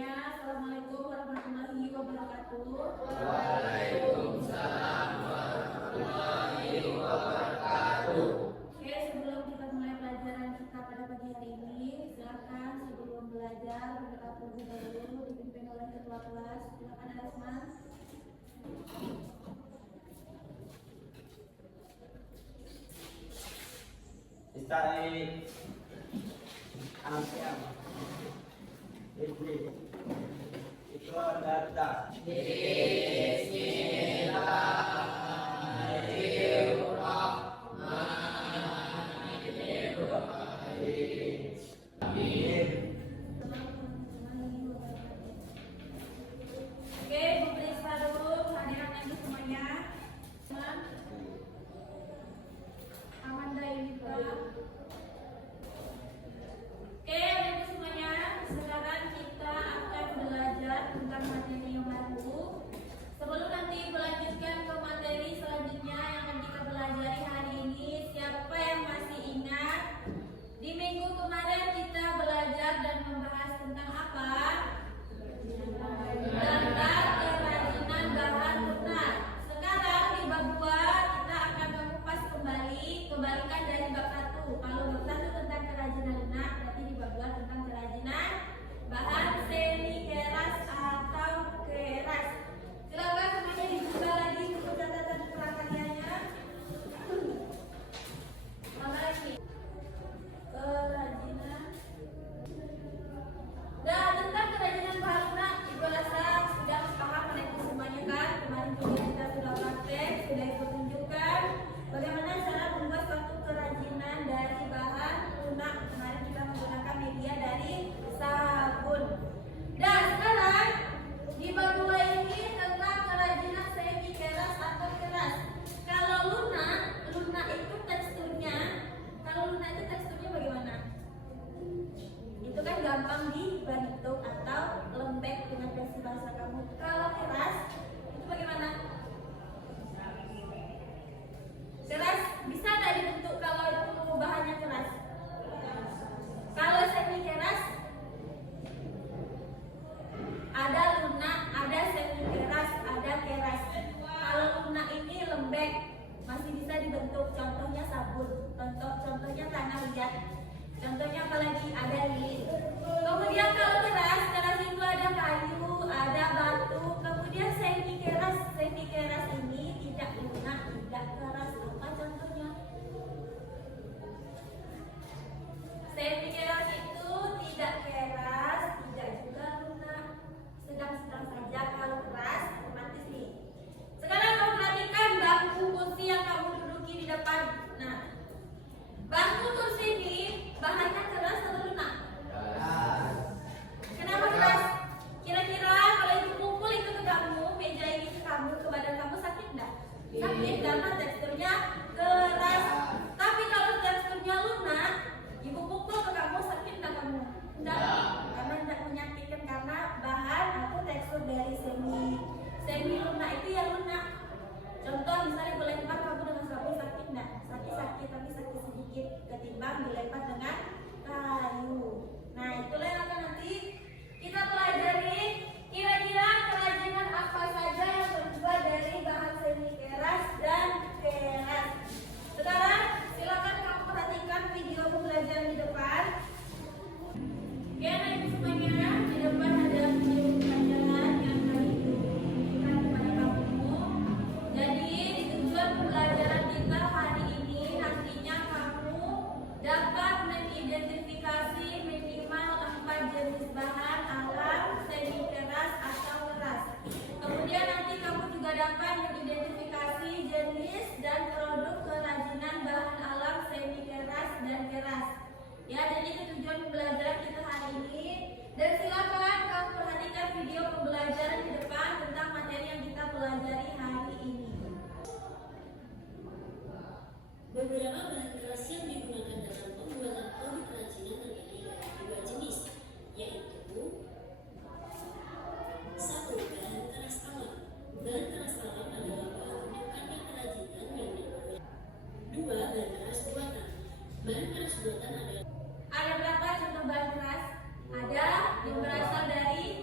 semuanya. Assalamualaikum warahmatullahi wabarakatuh. Waalaikumsalam warahmatullahi wabarakatuh. Oke, sebelum kita mulai pelajaran kita pada pagi hari ini, silakan sebelum belajar berdoa terlebih dahulu dipimpin oleh ketua kelas. Silakan Asman. Istri Amsyam Ibni Ikrar data Oke, periksa dulu kehadiran ibu semuanya. Amanda ini Pak. Oke, ibu semuanya, sekarang kita akan belajar tentang materi yang baru. Sebelum nanti melanjutkan ke materi selanjutnya yang akan kita pelajari hari ini, siapa yang masih ingat di minggu kemarin kita belajar dan membahas tentang apa? Tentang kerajinan bahan lunak. Sekarang di bab 2 kita akan mengupas kembali kebalikan dari bab 1. Kalau bab 1 tentang kerajinan lunak, berarti di bab 2 tentang kerajinan bahan semi keras atau keras. Silakan semuanya dibuka lagi buku catatan prakarya-nya. Mana lagi? Kerajinan. Dan tentang kerajinan bahan lunak, Ibu rasa sudah paham oleh ibu semuanya kan? Kemarin juga kita sudah praktek, sudah ikut tunjukkan bagaimana cara membuat suatu kerajinan dari bahan lunak. Kemarin kita menggunakan media dari sabun. Dan sekarang di bab 2 ini tentang kerajinan semi keras atau keras. Kalau lunak itu teksturnya, bagaimana? Itu kan gampang dibentuk atau lembek dengan versi bahasa kamu. Kalau keras itu bagaimana? Keras bisa tidak dibentuk kalau itu bahannya keras? Kalau semi keras ada lunak, ada semi keras, ada keras. Kalau lunak ini lembek, masih bisa dibentuk. Contohnya sabun, contohnya tanah liat. Contohnya apalagi ada lilin. Kemudian kalau keras itu ada kayu, ada batu. Kemudian semi keras ini tidak lunak, tidak keras. Apa contohnya? Semi keras itu tidak keras, tidak juga lunak, sedang-sedang saja. Kalau keras otomatis nih. Sekarang kamu perhatikan bangku kursi yang kamu duduki di depan. Nah, bangku kursi ini bahannya keras atau lunak? Kenapa keras? Kira-kira kalau ibu pukul itu ke kamu, meja ini ke kamu, ke badan kamu sakit enggak? Sakit karena teksturnya keras. Tapi kalau teksturnya lunak, ibu pukul ke kamu sakit enggak kamu? Enggak, karena tidak menyakitkan karena bahan atau tekstur dari semi lunak itu yang lunak. Contoh misalnya dilempar kamu dengan sabun sakit enggak? Sakit tapi sakit sedikit ketimbang dilempar dengan kayu. Nah, itulah yang akan nanti kita pelajari. Kira-kira kerajinan apa saja yang terbuat dari bahan semi keras dan keras. Sekarang silakan kamu perhatikan video pembelajaran di depan. Oke, nah ibu semuanya, di depan ada video pembelajaran yang akan diberikan kepada kamu. Jadi tujuan pembelajaran kita hari ini nantinya kamu dapat mengidentifikasi minimal 4 jenis bahan alam semi keras atau keras. Kemudian nanti kamu juga dapat mengidentifikasi jenis dan produk kerajinan bahan alam semi keras dan keras. Ya, jadi itu tujuan pembelajaran kita hari ini. Dan silakan kamu perhatikan video pembelajaran di depan tentang materi yang kita pelajari hari ini. Beberapa bahan keras yang digunakan dalam pembuatan produk kerajinan terdiri dari 2 jenis, yaitu 1. Bahan keras alam. Bahan keras alam adalah bahan untuk karya kerajinan yang dibuat. 2. Bahan keras buatan. Bahan keras buatan adalah Ada berapa contoh bahan keras? Ada yang berasal dari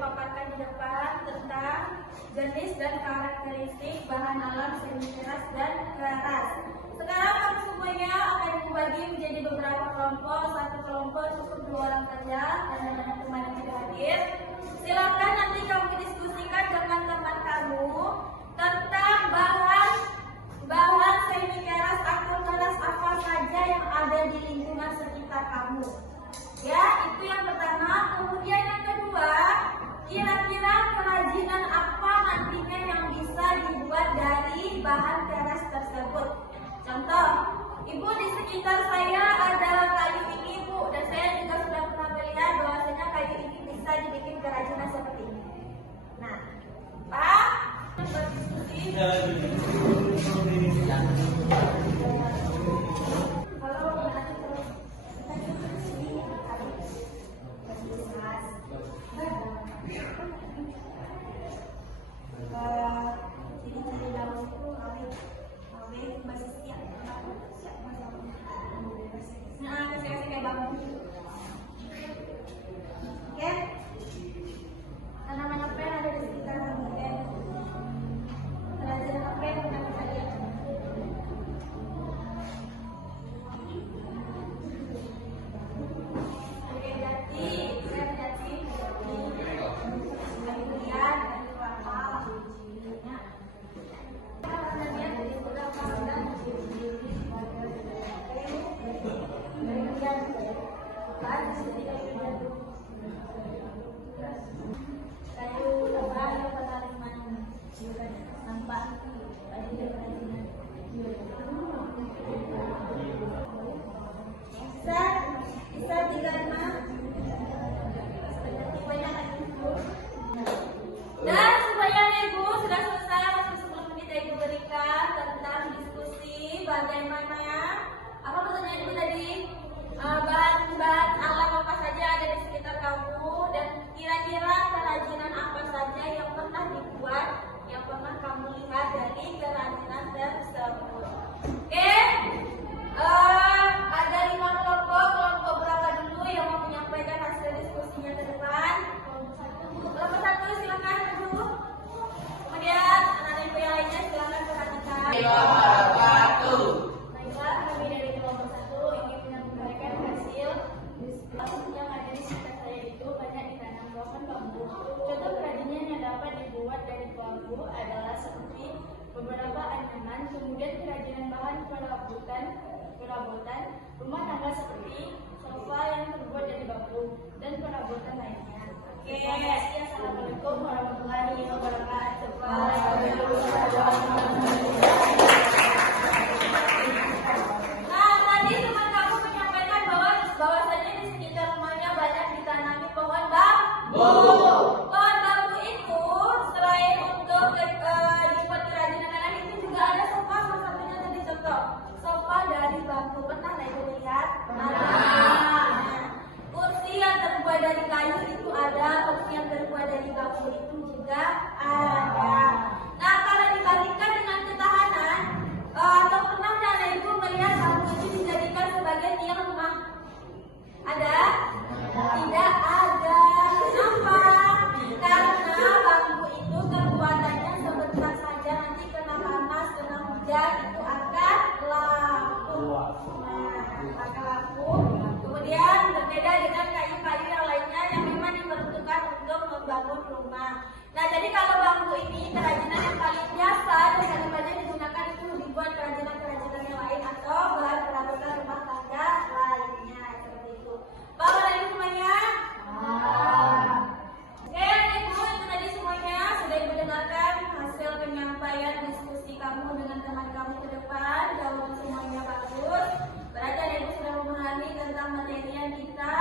paparkan di depan tentang jenis dan karakteristik bahan alam semi keras dan keras. Sekarang kamu semuanya akan dibagi menjadi beberapa kelompok. Satu kelompok cukup 2 orang saja karena banyak teman yang tidak hadir. Silakan nanti kamu diskusikan dengan teman kamu tentang bahan semi keras atau keras apa saja yang ada di lingkungan sekitar kamu. Ya, itu yang pertama. Kemudian yang kedua, kira-kira kerajinan apa nantinya yang bisa dibuat dari bahan keras tersebut. Contoh, Ibu di sekitar saya ada kayu ini, Bu, dan saya juga sudah pernah melihat bahwasanya kayu ini bisa dibikin kerajinan seperti ini. Nah, Pak, berdiskusi. Bisa 35. Dan semuanya Ibu sudah selesai waktu 10 menit yang Ibu berikan tentang diskusi bagaimana apa pertanyaan Ibu tadi, bahan-bahan alam apa saja ada di sekitar kamu dan kira-kira kerajinan apa saja yang pernah dibuat, yang pernah kamu lihat dari kerajinan tersebut. Oke, ada 5 kelompok. Kelompok berapa dulu yang mau menyampaikan hasil diskusinya ke depan? Kelompok 1 silakan dulu. Kemudian anak-anak Ibu yang lainnya silakan perhatikan. Baiklah, kami dari kelompok 1 ingin menyampaikan hasil diskusi yang ada di sekitar saya itu banyak ditanam pohon bambu. Contoh kerajinan yang dapat dibuat dari bambu adalah seperti beberapa anyaman, kemudian kerajinan bahan perabotan rumah tangga seperti sofa yang terbuat dari bambu dan perabotan lainnya. Oke, assalamualaikum warahmatullahi wabarakatuh. Nah, tadi teman kamu menyampaikan bahwasanya di sekitar rumahnya banyak ditanami pohon bambu. Pohon bambu itu selain untuk dibuat kerajinan lain itu juga ada sofa, salah satunya tadi contoh sofa dari bambu. Pernah nggak Ibu lihat? Kursi yang terbuat dari kayu itu ada, kursi yang terbuat dari bambu itu juga ada. Nah, kalau dibandingkan dengan ketahanan, atau pernah nggak Ibu melihat bambu itu dijadikan sebagai tiang rumah? Ada? Tidak ada. Kenapa? Karena bambu itu terbuatannya sebentar saja, nanti kena panas, kena hujan itu akan lapuk. Akan lapuk. Kemudian berbeda dengan kayu-kayu yang lainnya yang memang diperuntukkan untuk membangun rumah. Nah, jadi kalau bambu ini kerajinan yang paling biasa dan paling banyak digunakan itu dibuat kerajinan-kerajinan yang lain atau bahan perabotan rumah tangga lainnya seperti itu. Paham lagi semuanya? Oke, Ibu, itu tadi semuanya sudah Ibu dengarkan hasil penyampaian diskusi kamu dengan teman kamu ke depan. Jawaban semuanya bagus. Berarti Ibu sudah memahami tentang materi yang kita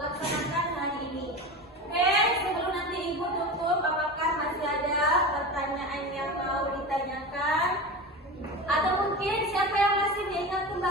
laksanakan hari ini. Oke, sebelum nanti Ibu tutup, apakah masih ada pertanyaan yang mau ditanyakan? Atau mungkin siapa yang masih diingat kembali?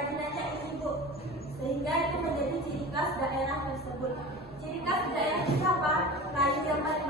kerajinannya ini Bu, sehingga itu menjadi ciri khas daerah tersebut. Ciri khas daerah kita apa? Kayu yang paling